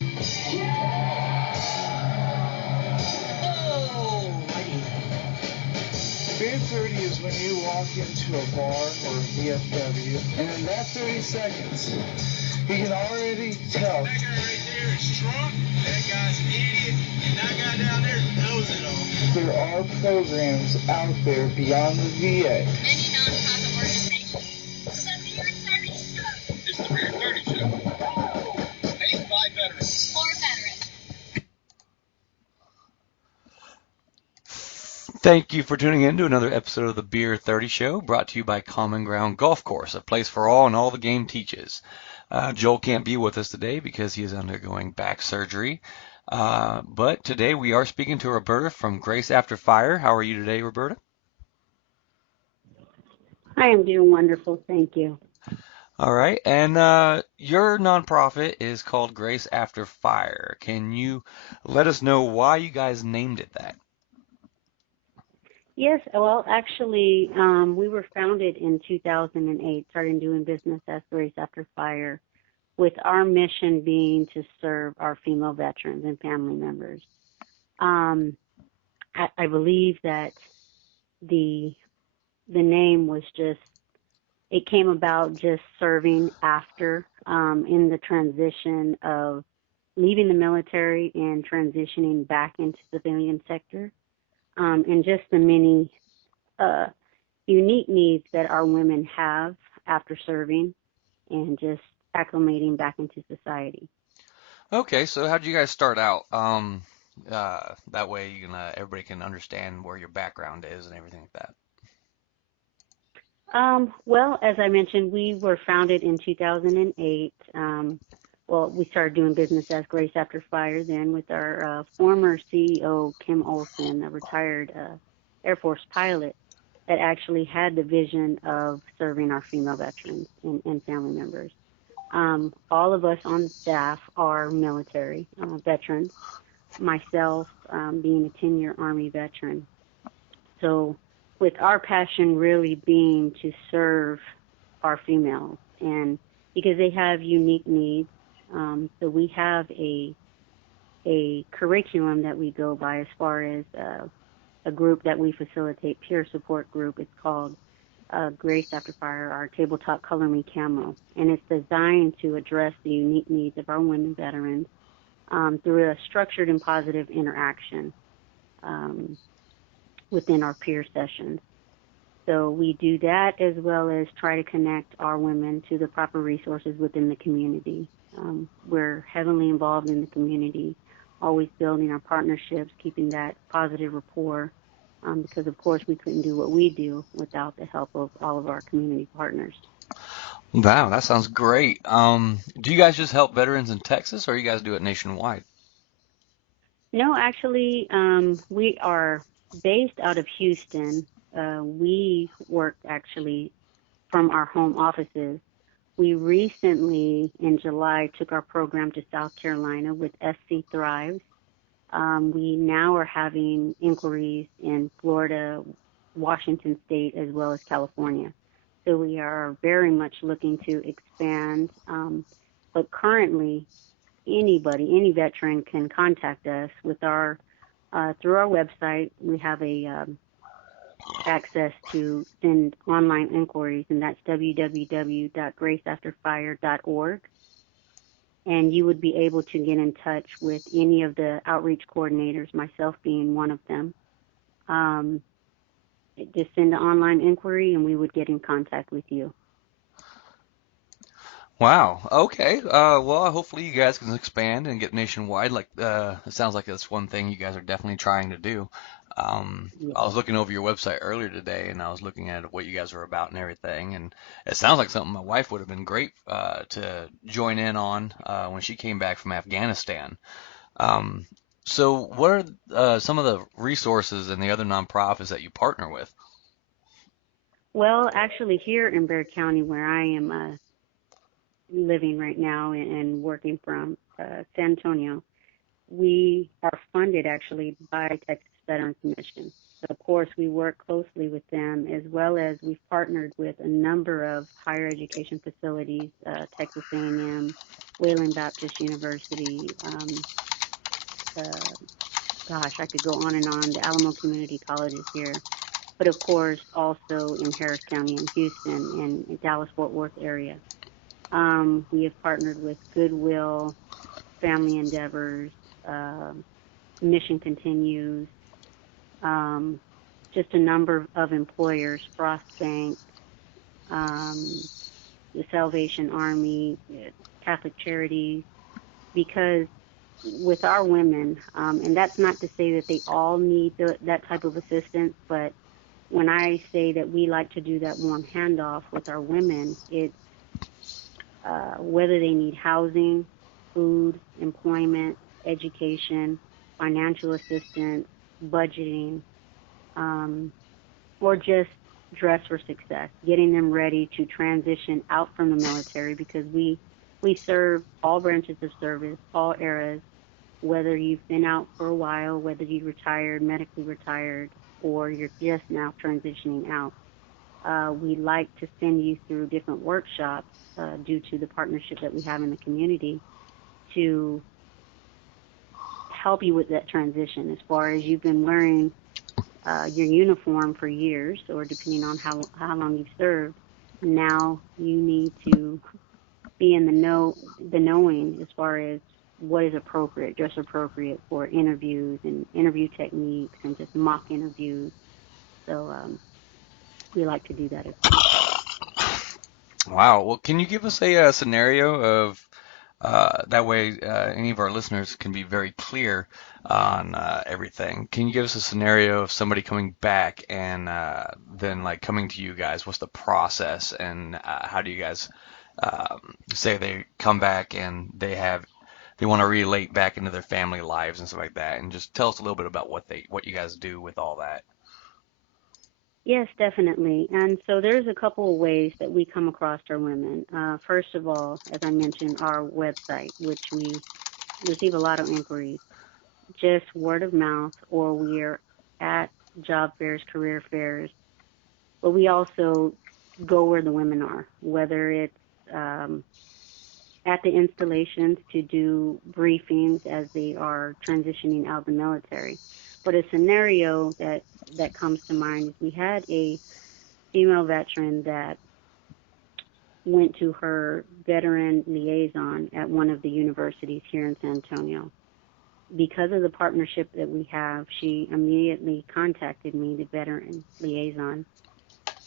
Beer 30 is when you walk into a bar or a VFW, and in that 30 seconds, you can already tell. That guy right there is drunk, that guy's an idiot, and that guy down there knows it all. There are programs out there beyond the VA. Many nonprofit organizations. The Beer 30 Show. It's the Beer 30 Show. Made by veterans. For veterans. Thank you for tuning in to another episode of the Beer 30 Show, brought to you by Common Ground Golf Course, a place for all and all the game teaches. Joel can't be with us today because he is undergoing back surgery. But today we are speaking to Roberta from Grace After Fire. How are you today, Roberta? I am doing wonderful, thank you. All right, and your nonprofit is called Grace After Fire. Can you let us know why you guys named it that? Yes, well, actually, we were founded in 2008, starting doing business as Grace After Fire, with our mission being to serve our female veterans and family members. I believe that the name was just, it came about just serving after, in the transition of leaving the military and transitioning back into the civilian sector. And just the many unique needs that our women have after serving and just acclimating back into society. Okay, so how did you guys start out? That way you can everybody can understand where your background is and everything like that. Well, as I mentioned, we were founded in 2008. We started doing business as Grace After Fire then with our former CEO, Kim Olson, a retired Air Force pilot that actually had the vision of serving our female veterans and family members. All of us on the staff are military veterans, myself being a 10-year Army veteran. So with our passion really being to serve our females, and because they have unique needs, so we have a curriculum that we go by as far as a group that we facilitate, peer support group. It's called Grace After Fire, our tabletop Color Me Camo, and it's designed to address the unique needs of our women veterans through a structured and positive interaction within our peer sessions. So we do that as well as try to connect our women to the proper resources within the community. We're heavily involved in the community, always building our partnerships, keeping that positive rapport, because of course we couldn't do what we do without the help of all of our community partners. Wow, that sounds great. Do you guys just help veterans in Texas, or you guys do it nationwide? No, actually, we are based out of Houston. We work actually from our home offices. We recently, in July, took our program to South Carolina with SC Thrives. We now are having inquiries in Florida, Washington State, as well as California. So we are very much looking to expand. But currently, anybody, any veteran can contact us with our through our website. We have a access to send online inquiries, and that's www.graceafterfire.org. And you would be able to get in touch with any of the outreach coordinators, myself being one of them. Just send an online inquiry, and we would get in contact with you. Wow. Okay. Well, hopefully you guys can expand and get nationwide. Like, it sounds like that's one thing you guys are definitely trying to do. I was looking over your website earlier today, and I was looking at what you guys are about and everything, and it sounds like something my wife would have been great to join in on when she came back from Afghanistan. So what are some of the resources and the other nonprofits that you partner with? Well, actually, here in Bexar County, where I am living right now and working from, San Antonio, we are funded actually by Texas Veterans Mission. Of course, we work closely with them, as well as we've partnered with a number of higher education facilities, Texas A&M, Wayland Baptist University, uh, gosh, I could go on and on, the Alamo Community Colleges here, but of course also in Harris County and Houston and Dallas-Fort Worth area. We have partnered with Goodwill, Family Endeavors, uh, Mission Continues, um, just a number of employers, Frost Bank, um, the Salvation Army, Catholic Charities, because with our women, and that's not to say that they all need that type of assistance, but when I say that we like to do that warm handoff with our women, it's whether they need housing, food, employment, education, financial assistance, budgeting, um, or just dress for success, getting them ready to transition out from the military, because we serve all branches of service, all eras, whether you've been out for a while, whether you retired, medically retired, or you're just now transitioning out. We like to send you through different workshops due to the partnership that we have in the community to help you with that transition, as far as you've been wearing your uniform for years, or depending on how long you've served. Now you need to be in the knowing as far as what is appropriate, dress appropriate for interviews and interview techniques and just mock interviews. So we like to do that as well. Wow. Well, can you give us a scenario of that way any of our listeners can be very clear on everything? Can you give us a scenario of somebody coming back and then like coming to you guys? What's the process, and how do you guys say they come back and they want to relate back into their family lives and stuff like that? And just tell us a little bit about what you guys do with all that. Yes, definitely. And so there's a couple of ways that we come across our women. First of all, as I mentioned, our website, which we receive a lot of inquiries, just word of mouth, or we're at job fairs, career fairs, but we also go where the women are, whether it's um, at the installations to do briefings as they are transitioning out of the military. But a scenario that comes to mind is we had a female veteran that went to her veteran liaison at one of the universities here in San Antonio. Because of the partnership that we have, she immediately contacted me, the veteran liaison,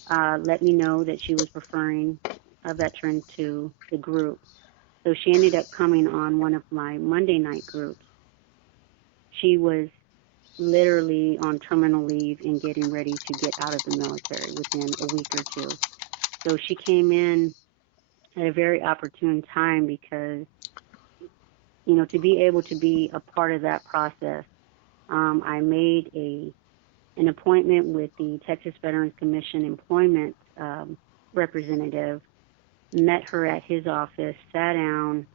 let me know that she was referring a veteran to the group. So she ended up coming on one of my Monday night groups. She was literally on terminal leave and getting ready to get out of the military within a week or two. So she came in at a very opportune time, because, to be able to be a part of that process, I made an appointment with the Texas Veterans Commission employment representative, met her at his office, sat down.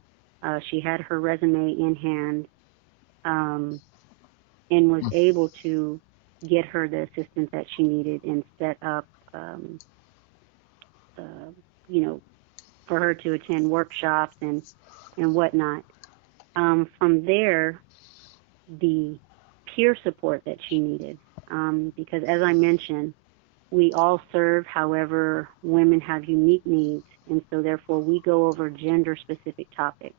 She had her resume in hand, um, and was able to get her the assistance that she needed and set up, uh, you know, for her to attend workshops and whatnot. From there, the peer support that she needed, because as I mentioned, we all serve, however, women have unique needs, and so therefore we go over gender-specific topics.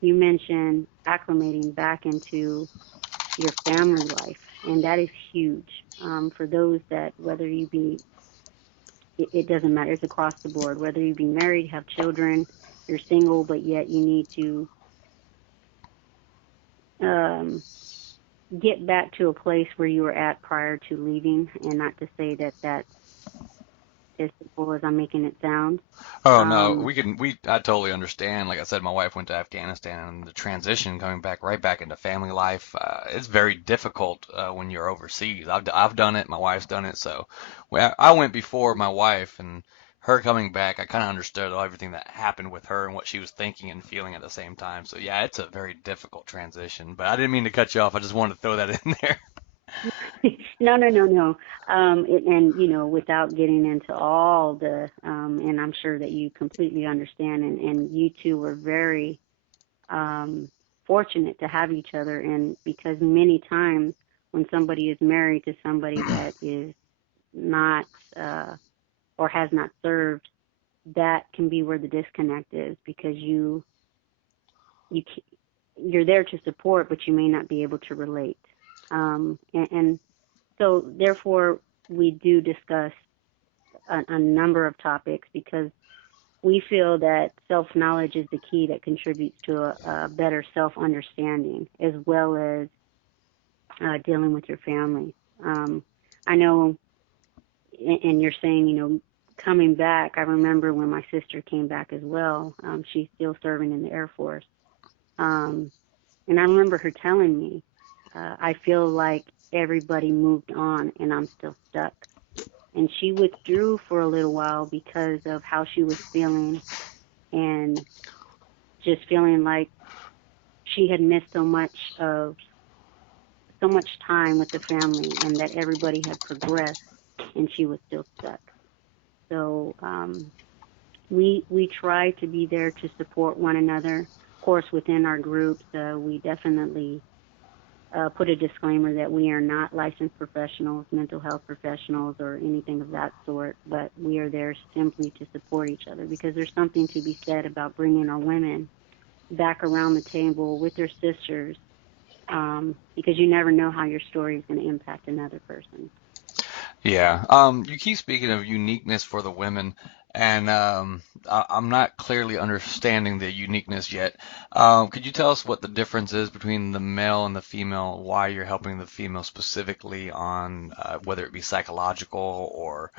You mentioned acclimating back into your family life, and that is huge for those that, whether you be, it doesn't matter, it's across the board, whether you be married, have children, you're single, but yet you need to um, get back to a place where you were at prior to leaving, and not to say that that's as simple as I'm making it sound. Oh no, Um, I totally understand. Like I said, my wife went to Afghanistan, and the transition coming back right back into family life, it's very difficult when you're overseas. I've done it, my wife's done it, so I went before my wife, and her coming back, I kind of understood everything that happened with her and what she was thinking and feeling at the same time. So yeah, it's a very difficult transition. But I didn't mean to cut you off. I just wanted to throw that in there. No, no, no, no. And without getting into all the, and I'm sure that you completely understand, and you two were very um, fortunate to have each other, and because many times when somebody is married to somebody that is not or has not served, that can be where the disconnect is because you you're there to support, but you may not be able to relate. And so, therefore, we do discuss a number of topics because we feel that self knowledge is the key that contributes to a better self understanding as well as dealing with your family. I know, and you're saying, coming back, I remember when my sister came back as well. She's still serving in the Air Force. Um, and I remember her telling me, I feel like everybody moved on and I'm still stuck. And she withdrew for a little while because of how she was feeling and just feeling like she had missed so much time with the family and that everybody had progressed and she was still stuck. So we try to be there to support one another. Of course, within our groups, we definitely put a disclaimer that we are not licensed professionals, mental health professionals, or anything of that sort, but we are there simply to support each other because there's something to be said about bringing our women back around the table with their sisters because you never know how your story is going to impact another person. Yeah. You keep speaking of uniqueness for the women, and I'm not clearly understanding the uniqueness yet. Could you tell us what the difference is between the male and the female, why you're helping the female specifically on whether it be psychological or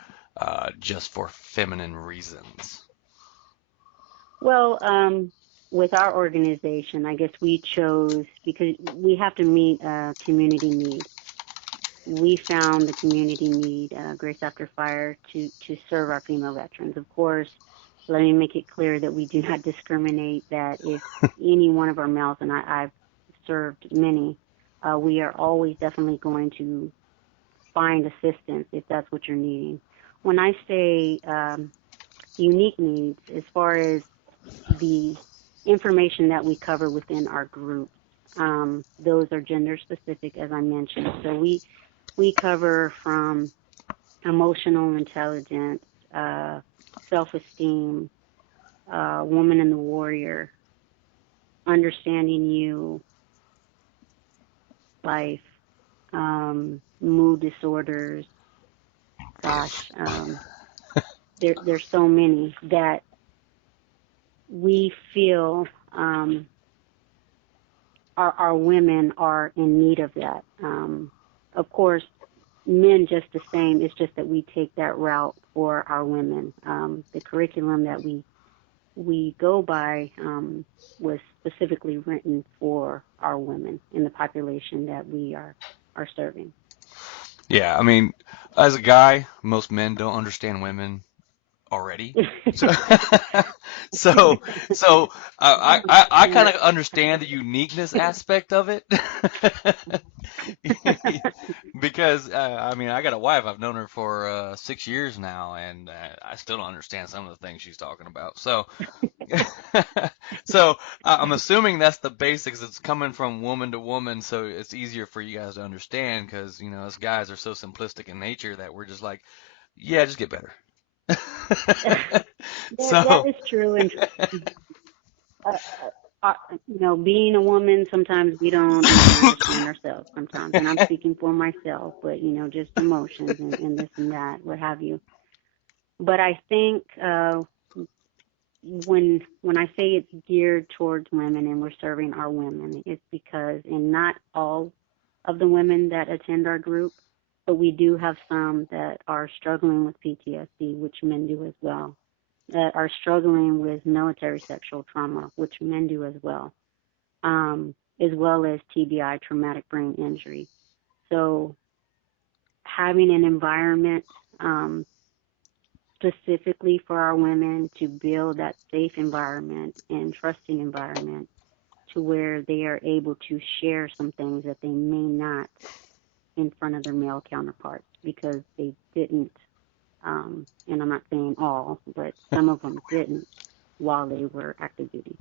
just for feminine reasons? Well, with our organization, I guess we chose because we have to meet a community need. We found the community need, Grace After Fire, to serve our female veterans. Of course, let me make it clear that we do not discriminate, that if any one of our males, and I've served many, we are always definitely going to find assistance if that's what you're needing. When I say unique needs, as far as the information that we cover within our groups, those are gender specific, as I mentioned. So we cover from emotional intelligence, self-esteem, woman and the warrior, understanding you, life, mood disorders. Gosh, there's so many that we feel our women are in need of that. Of course, men just the same. It's just that we take that route for our women. The curriculum that we go by was specifically written for our women in the population that we are serving. Yeah, I mean, as a guy, most men don't understand women already. So, so, so I kind You're of understand the uniqueness aspect of it. Because I mean, I got a wife. I've known her for 6 years now, and I still don't understand some of the things she's talking about. So, so I'm assuming that's the basics. It's coming from woman to woman, so it's easier for you guys to understand because us guys are so simplistic in nature that we're just like, yeah, just get better. that So, is true, and uh, being a woman, sometimes we don't even understand ourselves sometimes, and I'm speaking for myself, but just emotions and this and that, what have you. But I think when I say it's geared towards women and we're serving our women, it's because, and not all of the women that attend our group, but we do have some that are struggling with PTSD, which men do as well, that are struggling with military sexual trauma, which men do as well as TBI, traumatic brain injury. So having an environment um, specifically for our women to build that safe environment and trusting environment to where they are able to share some things that they may not in front of their male counterparts because they didn't, and I'm not saying all, but some of them didn't while they were active duty.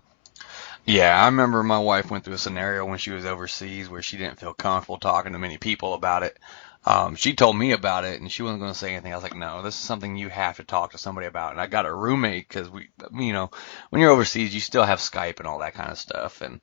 Yeah, I remember my wife went through a scenario when she was overseas where she didn't feel comfortable talking to many people about it. She told me about it and she wasn't going to say anything. I was like, no, this is something you have to talk to somebody about. And I got a roommate because when you're overseas, you still have Skype and all that kind of stuff. And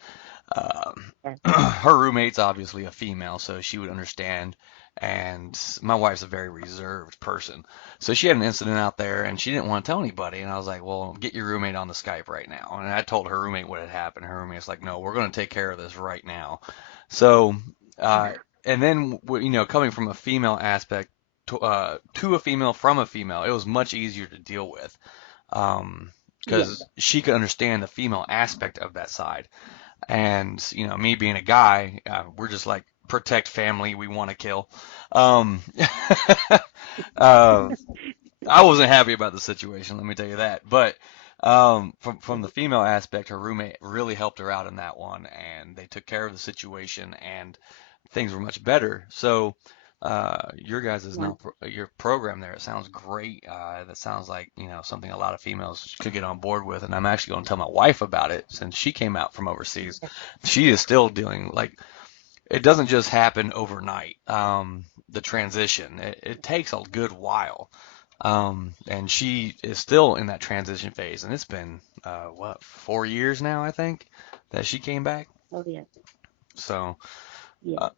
Yes. her roommate's obviously a female, so she would understand. And my wife's a very reserved person. So she had an incident out there and she didn't want to tell anybody. And I was like, well, get your roommate on the Skype right now. And I told her roommate what had happened. Her roommate's like, no, we're going to take care of this right now. So, uh, and then, coming from a female aspect to a female from a female, it was much easier to deal with. Yes. Because she could understand the female aspect of that side. And, me being a guy, we're just like, protect family, we want to kill. Um, uh, I wasn't happy about the situation, let me tell you that. But from the female aspect, her roommate really helped her out in that one, and they took care of the situation, and things were much better. So your guys' is One. now your program there. It sounds great. That sounds like something a lot of females could get on board with, and I'm actually going to tell my wife about it since she came out from overseas. She is still dealing like it doesn't just happen overnight. The transition it takes a good while. And she is still in that transition phase, and it's been what 4 years now, I think, that she came back. Oh, yes. So, Yes, uh,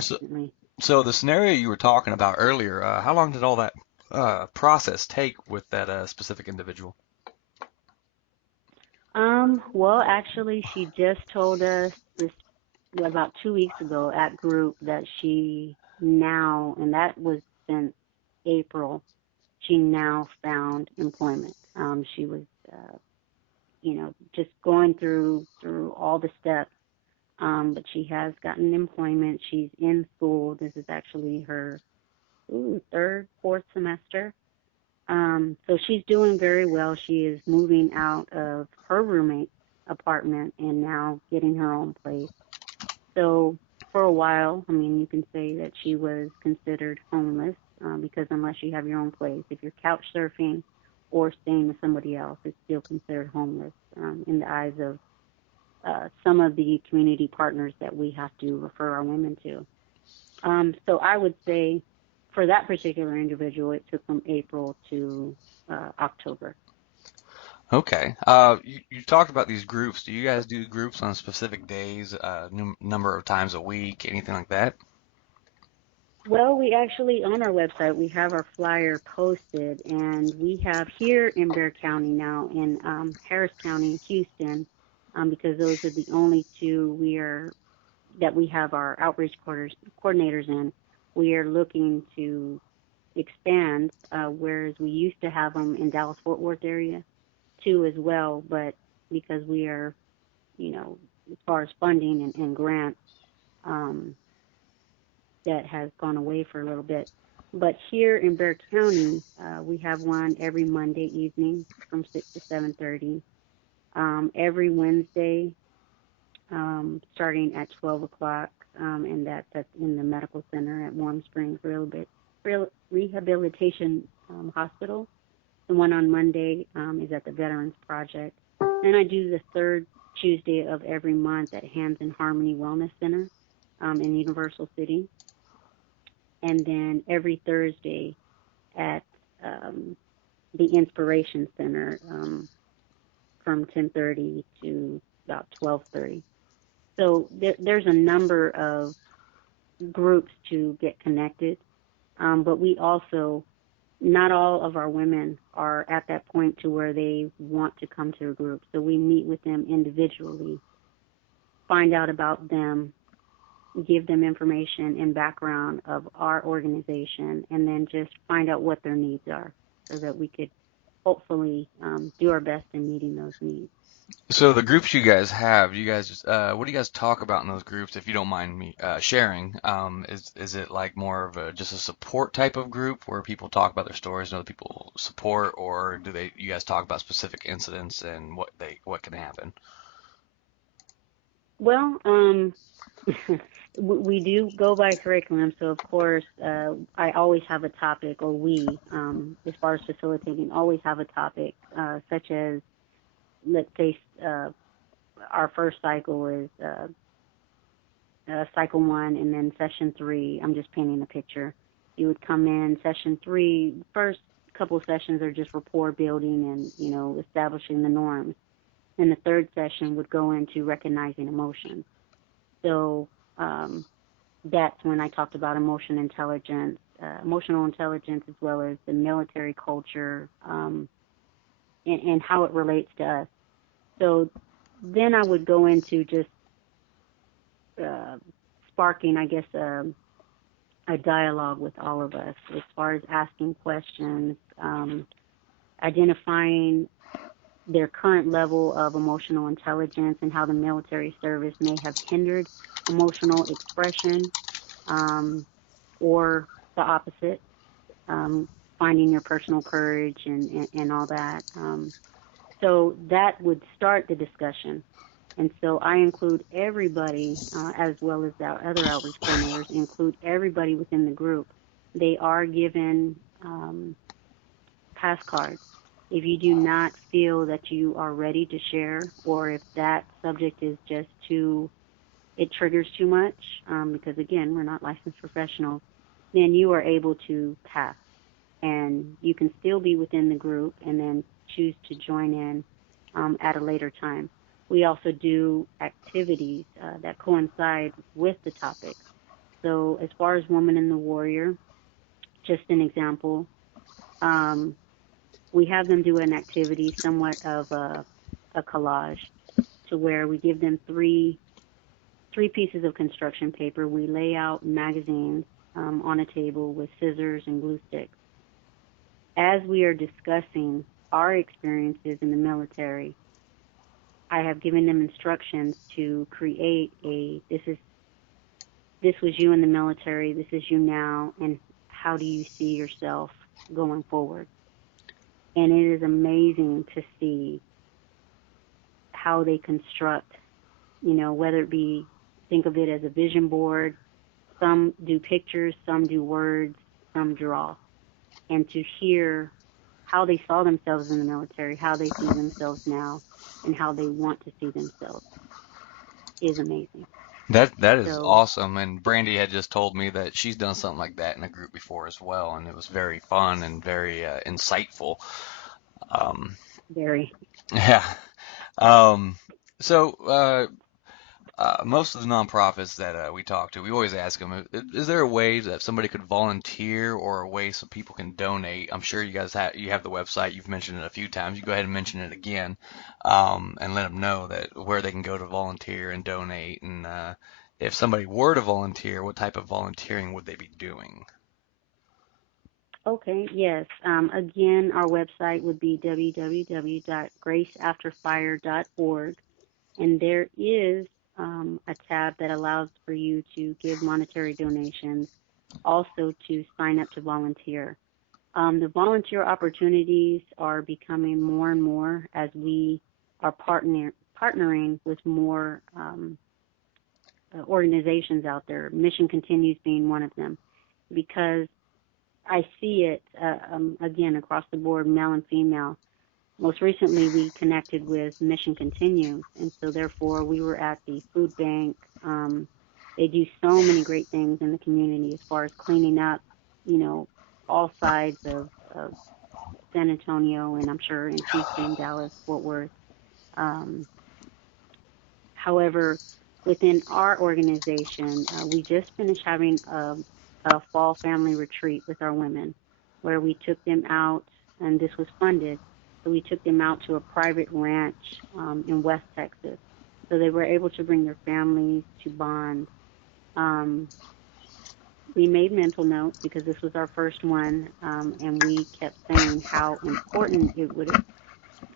so, definitely. so the scenario you were talking about earlier, how long did all that process take with that specific individual? Well, actually, she just told us this about 2 weeks ago at group that she now, and that was since April, she now found employment. She was, just going through all the steps. But she has gotten employment. She's in school. This is actually her third, fourth semester. So she's doing very well. She is moving out of her roommate's apartment and now getting her own place. So for a while, I mean, you can say that she was considered homeless because unless you have your own place, if you're couch surfing or staying with somebody else, it's still considered homeless in the eyes of some of the community partners that we have to refer our women to. So I would say for that particular individual, it took from April to October. Okay. You talked about these groups. Do you guys do groups on specific days, number of times a week, anything like that? Well, we actually, on our website, we have our flyer posted, and we have here in Bexar County now, in Harris County, Houston, because those are the only two that we have our outreach coordinators in. We are looking to expand, whereas we used to have them in Dallas-Fort Worth area too as well, but because we are, as far as funding and grants, um, that has gone away for a little bit. But here in Bexar County, we have one every Monday evening from 6 to 7:30. Every Wednesday, starting at 12 o'clock, and that's in the medical center at Warm Springs Rehabilitation Hospital. The one on Monday is at the Veterans Project. Then I do the third Tuesday of every month at Hands in Harmony Wellness Center in Universal City. And then every Thursday at the Inspiration Center from 10:30 to about 12:30. So there's a number of groups to get connected, but we also, not all of our women are at that point to where they want to come to a group. So we meet with them individually, find out about them, give them information and background of our organization, and then just find out what their needs are so that we could hopefully do our best in meeting those needs. So the groups you guys have, you guys just, what do you guys talk about in those groups, if you don't mind me sharing? Is it like more of just a support type of group where people talk about their stories and other people support, or do you guys talk about specific incidents and what can happen? Well, we do go by curriculum, so of course, I always have a topic, or we, as far as facilitating, always have a topic, such as, let's say, our first cycle is cycle one, and then session three. I'm just painting a picture. You would come in session three. First couple of sessions are just rapport building and establishing the norms. And the third session would go into recognizing emotions. So that's when I talked about emotional intelligence, as well as the military culture, and how it relates to us. So then I would go into just uh, sparking, I guess, a dialogue with all of us as far as asking questions, identifying their current level of emotional intelligence and how the military service may have hindered emotional expression, um, or the opposite, um, finding your personal courage and all that. So that would start the discussion. And so I include everybody, as well as our other outreach coordinators, include everybody within the group. They are given pass cards. If you do not feel that you are ready to share, or if that subject is just too, it triggers too much, because again, we're not licensed professionals, then you are able to pass. And you can still be within the group and then choose to join in at a later time. We also do activities that coincide with the topic. So as far as Woman in the Warrior, just an example, um, we have them do an activity, somewhat of a collage, to where we give them three pieces of construction paper. We lay out magazines on a table with scissors and glue sticks. As we are discussing our experiences in the military, I have given them instructions to create this was you in the military, this is you now, and how do you see yourself going forward? And it is amazing to see how they construct, whether it be, think of it as a vision board. Some do pictures, some do words, some draw. And to hear how they saw themselves in the military, how they see themselves now, and how they want to see themselves is amazing. That is So awesome. And Brandy had just told me that she's done something like that in a group before as well, and it was very fun and very insightful. Um, very. yeah. Um, so most of the nonprofits that we talk to, we always ask them, is there a way that somebody could volunteer or a way so people can donate? I'm sure you have the website. You've mentioned it a few times. You go ahead and mention it again, and let them know that where they can go to volunteer and donate. And if somebody were to volunteer, what type of volunteering would they be doing? Okay, yes. Again, our website would be www.graceafterfire.org, and there is a tab that allows for you to give monetary donations, also to sign up to volunteer. The volunteer opportunities are becoming more and more as we are partnering with more organizations out there. Mission Continues being one of them, because I see it again across the board, male and female. Most recently, we connected with Mission Continues, and so therefore we were at the food bank. They do so many great things in the community as far as cleaning up, you know, all sides of San Antonio, and I'm sure in Houston, Dallas, Fort Worth. Um, However, within our organization, we just finished having a fall family retreat with our women, where we took them out, and this was funded. So we took them out to a private ranch in West Texas. So they were able to bring their families to bond. Um, we made mental notes because this was our first one, and we kept saying how important it would,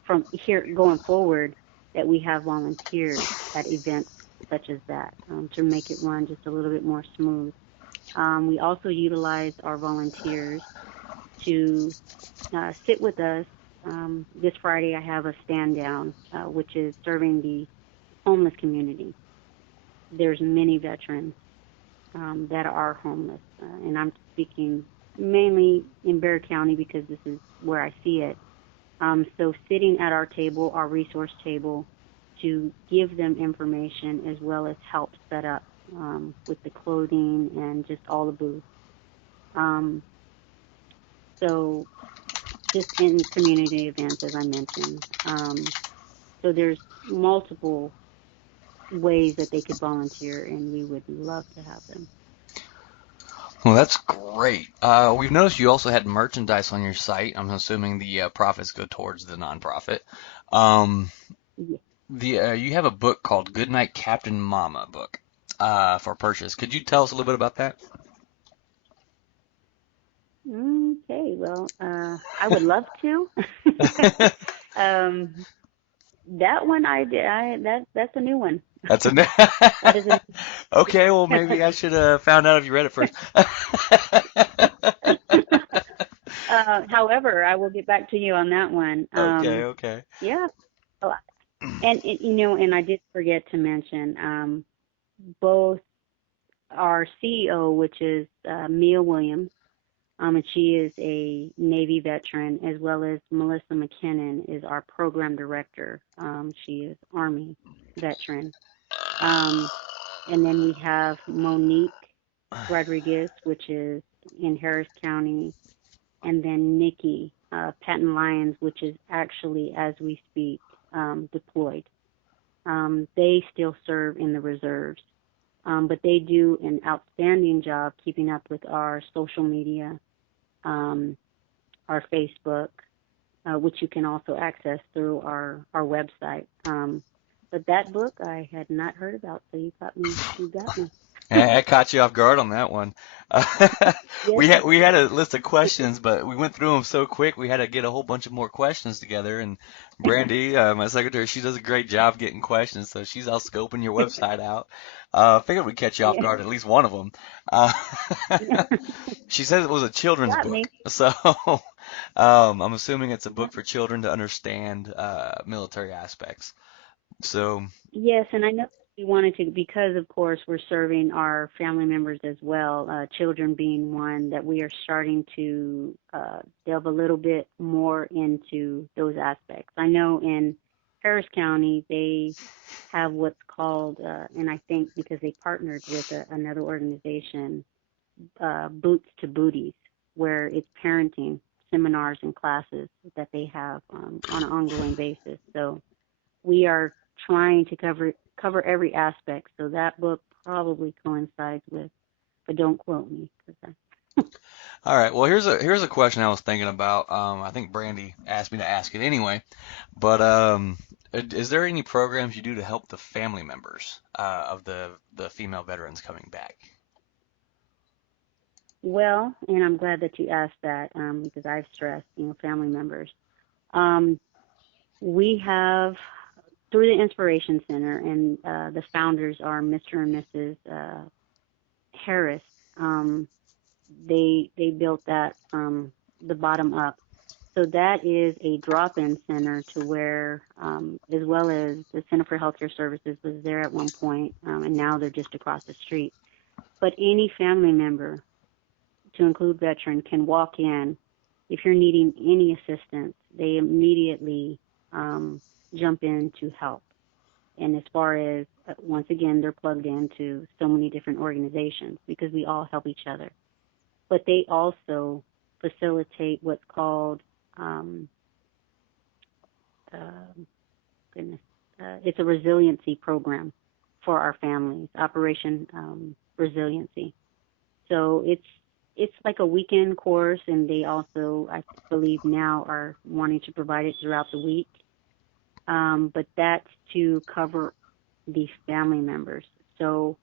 from here going forward, that we have volunteers at events such as that, to make it run just a little bit more smooth. We also utilize our volunteers to sit with us. This Friday, I have a stand down, which is serving the homeless community. there's many veterans that are homeless, and I'm speaking mainly in Bexar County because this is where I see it. So sitting at our table, our resource table, to give them information as well as help set up with the clothing and just all the booths. Um, so just in community events, as I mentioned. So there's multiple ways that they could volunteer, and we would love to have them. Well, that's great. We've noticed you also had merchandise on your site. I'm assuming the profits go towards the nonprofit. Um, Yeah. you have a book called Goodnight Captain Mama book for purchase. Could you tell us a little bit about that? Okay, well, I would love to. um, that one I did. That's a new one. That's a That is a. okay. Well, maybe I should have found out if you read it first. However, I will get back to you on that one. Okay, okay. Yeah, oh, and I did forget to mention both our CEO, which is Mia Williams, and she is a Navy veteran, as well as Melissa McKinnon is our program director. She is Army veteran. Um, and then we have Monique Rodriguez, which is in Harris County, and then Nikki Patton Lyons, which is actually, as we speak, deployed. They still serve in the reserves, but they do an outstanding job keeping up with our social media, um, our Facebook, which you can also access through our website. But that book I had not heard about, so you got me. You got me. I caught you off guard on that one. Yes. We had a list of questions, but we went through them so quick. We had to get a whole bunch of more questions together. And Brandy, my secretary, she does a great job getting questions, so she's out scoping your website out. Figured we'd catch you off Yeah. guard, at least one of them. Uh, she says it was a children's Got book, me. so I'm assuming it's a book for children to understand military aspects. So, Yes, and I know we wanted to because, of course, we're serving our family members as well, children being one, that we are starting to delve a little bit more into those aspects. I know in Harris County, they have what's called, and I think because they partnered with another organization, Boots to Booties, where it's parenting seminars and classes that they have on an ongoing basis. So we are trying to cover every aspect. So that book probably coincides with, but don't quote me. 'Cause all right. Well, here's a question I was thinking about. I think Brandy asked me to ask it anyway. But is there any programs you do to help the family members of the female veterans coming back? well, and I'm glad that you asked that because I've stressed, family members. Um, we have through the Inspiration Center, and the founders are Mr. and Mrs. Harris. Um, they built that from the bottom up. So that is a drop-in center to where, as well as the Center for Healthcare Services was there at one point, and now they're just across the street. But any family member, to include veteran, can walk in. If you're needing any assistance, they immediately jump in to help. And as far as, once again, they're plugged into so many different organizations because we all help each other. But they also facilitate what's called, um, uh, goodness, it's a resiliency program for our families, Operation Resiliency. So it's like a weekend course, and they also, I believe, now are wanting to provide it throughout the week. But that's to cover the family members. So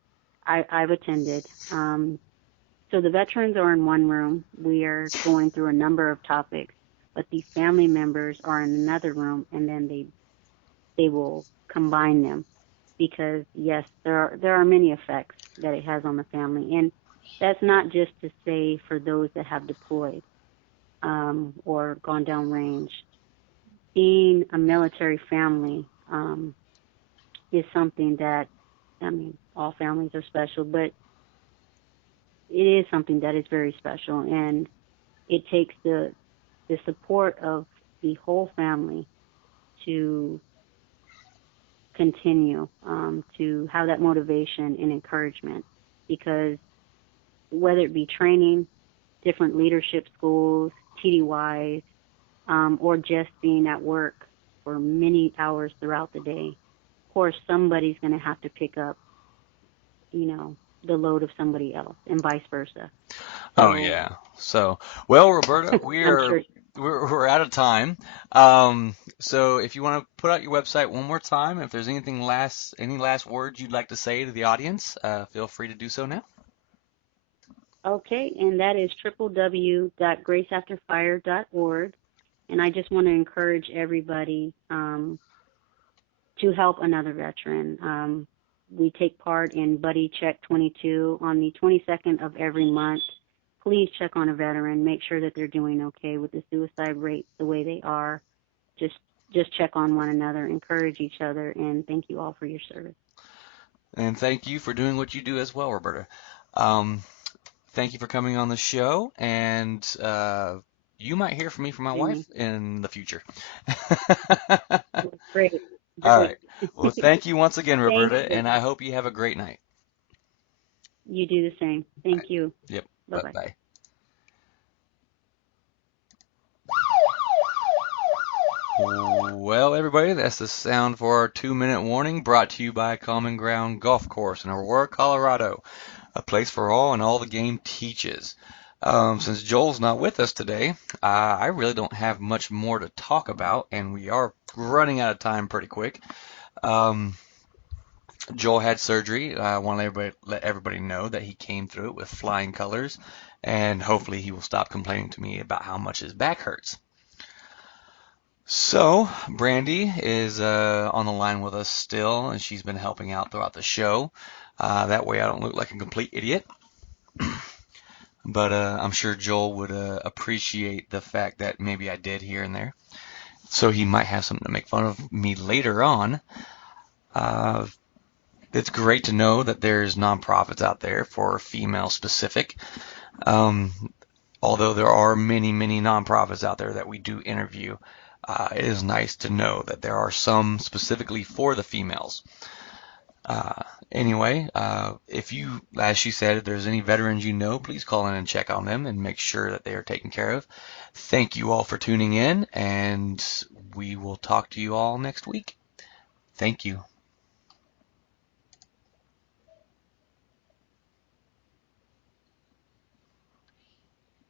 I've attended. So the veterans are in one room. We are going through a number of topics, but the family members are in another room, and then they will combine them because yes, there are many effects that it has on the family, and that's not just to say for those that have deployed or gone down range. Being a military family is something that I mean, all families are special, but it is something that is very special, and it takes the support of the whole family to continue, to have that motivation and encouragement, because whether it be training, different leadership schools, TDYs, or just being at work for many hours throughout the day, of course, somebody's going to have to pick up, the load of somebody else, and vice versa. Oh So yeah. So, well, Roberta, I'm sure. we're out of time. So if you want to put out your website one more time, if there's any last words you'd like to say to the audience, feel free to do so now. Okay, and that is www.graceafterfire.org. And I just want to encourage everybody to help another veteran. We take part in Buddy Check 22 on the 22nd of every month. Please check on a veteran. Make sure that they're doing okay with the suicide rates the way they are. Just check on one another, encourage each other, and thank you all for your service. And thank you for doing what you do as well, Roberta. Um, Thank you for coming on the show, and you might hear from me from my wife Jimmy. in the future. Great, All great. right. Well, thank you once again, Thank Roberta, you. and I hope you have a great night. You do the same. All Thank right. you. Yep. Bye-bye. Bye. Well, everybody, that's the sound for our 2-minute warning brought to you by Common Ground Golf Course in Aurora, Colorado, a place for all and all the game teaches. Since Joel's not with us today, I really don't have much more to talk about, and we are running out of time pretty quick. Um, Joel had surgery. I want to let everybody know that he came through it with flying colors, and hopefully he will stop complaining to me about how much his back hurts. So, Brandy is on the line with us still, and she's been helping out throughout the show. That way I don't look like a complete idiot. But I'm sure Joel would appreciate the fact that maybe I did here and there. So he might have something to make fun of me later on. Uh, it's great to know that there's nonprofits out there for female specific. Um, although there are many, many nonprofits out there that we do interview, it is nice to know that there are some specifically for the females. Anyway, if you, as she said, if there's any veterans you know, please call in and check on them and make sure that they are taken care of. Thank you all for tuning in, and we will talk to you all next week. Thank you.